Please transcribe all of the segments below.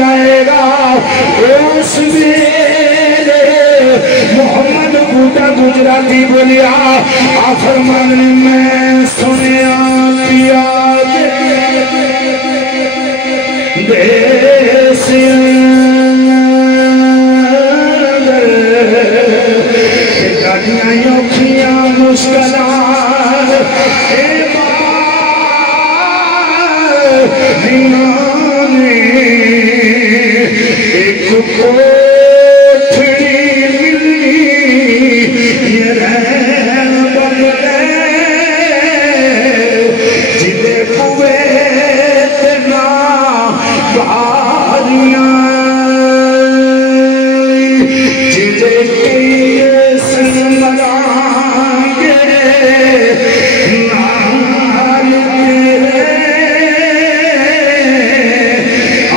جائے گا اس ویلے محمد بوٹا گجراتی بولیا فرمان میں سنیا پیا دیس گاڑیاں یوکھیاں مشکلات ایک کوٹھڑی ملی یہ رہن بدلے جدے کویت نا بھاریاں جدے کئیے سن مرانگے نال تیرے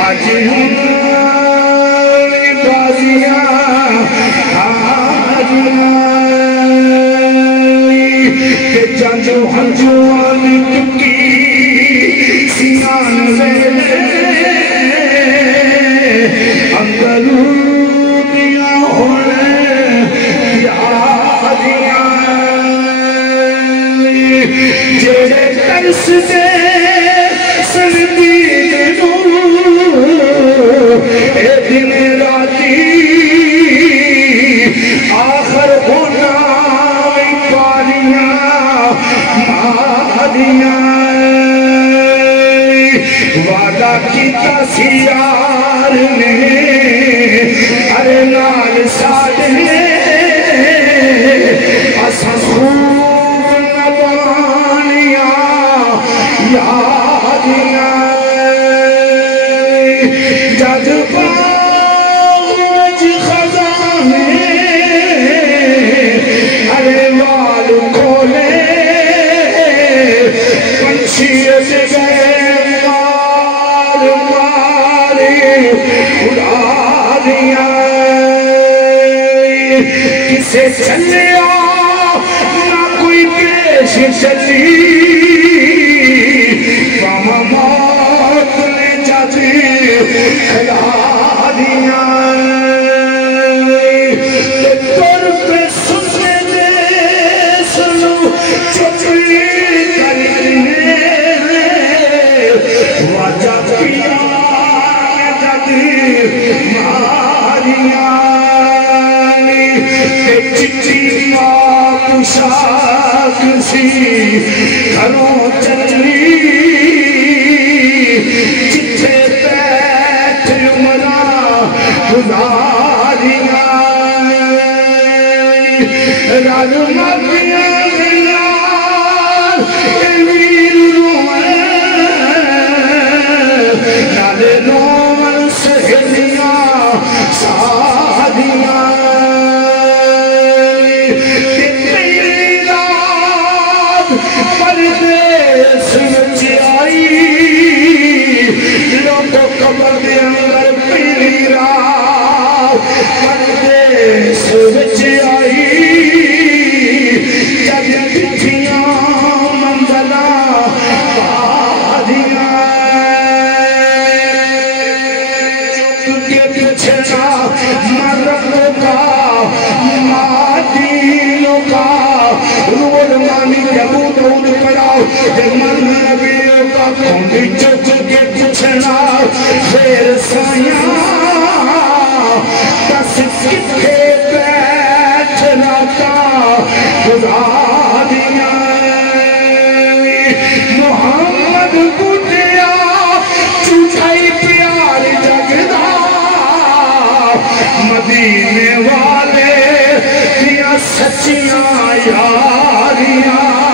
آج ہماری بازیاں آجنائی کہ جانجو ہنجو آلی ٹکی سیان لے اندرودیاں ہونے یادیاں جیڑے ترس دے سردی اے دن راتی آخر ہونا پاریاں مادیاں وعدہ کیتا سی یار نے ارے نال ساڑھے اساں خوب نبانیاں یادیاں جد باغ خزانے ارے وال کھولے پنچھی گئے مار مارے اڑا دیا کسے چلیا نہ کوئی پیش چلی ماما موت نے جاتی کھلا دیا تر پہ سنے دے سنو چپی کرنے واجہ پیا جاتی ماریاں کہ چچی آپ شاک سی گھروں چلی چچے بیٹھ عمرہ گزاریاں رال مبیاں یار ویر روئے نالے رومن سہلیاں شادیاں پردیس وچ آئی لوگوں قبر دے اندر پہلی رات پردیس وچ آئی جب پٹھیاں منزلاں پادیاں چک کے پچھڑا مروں کا مادینوں کا رول مانی جبو دود پڑاؤ جمن نبیوں کا کھونی چک کے پچھنا پھر سائیاں دس کتھے بیٹھنا کا خدا دیا محمد بودیا چوٹھائی پیار جگدہ مدینے والے دیا سچیاں یاریاں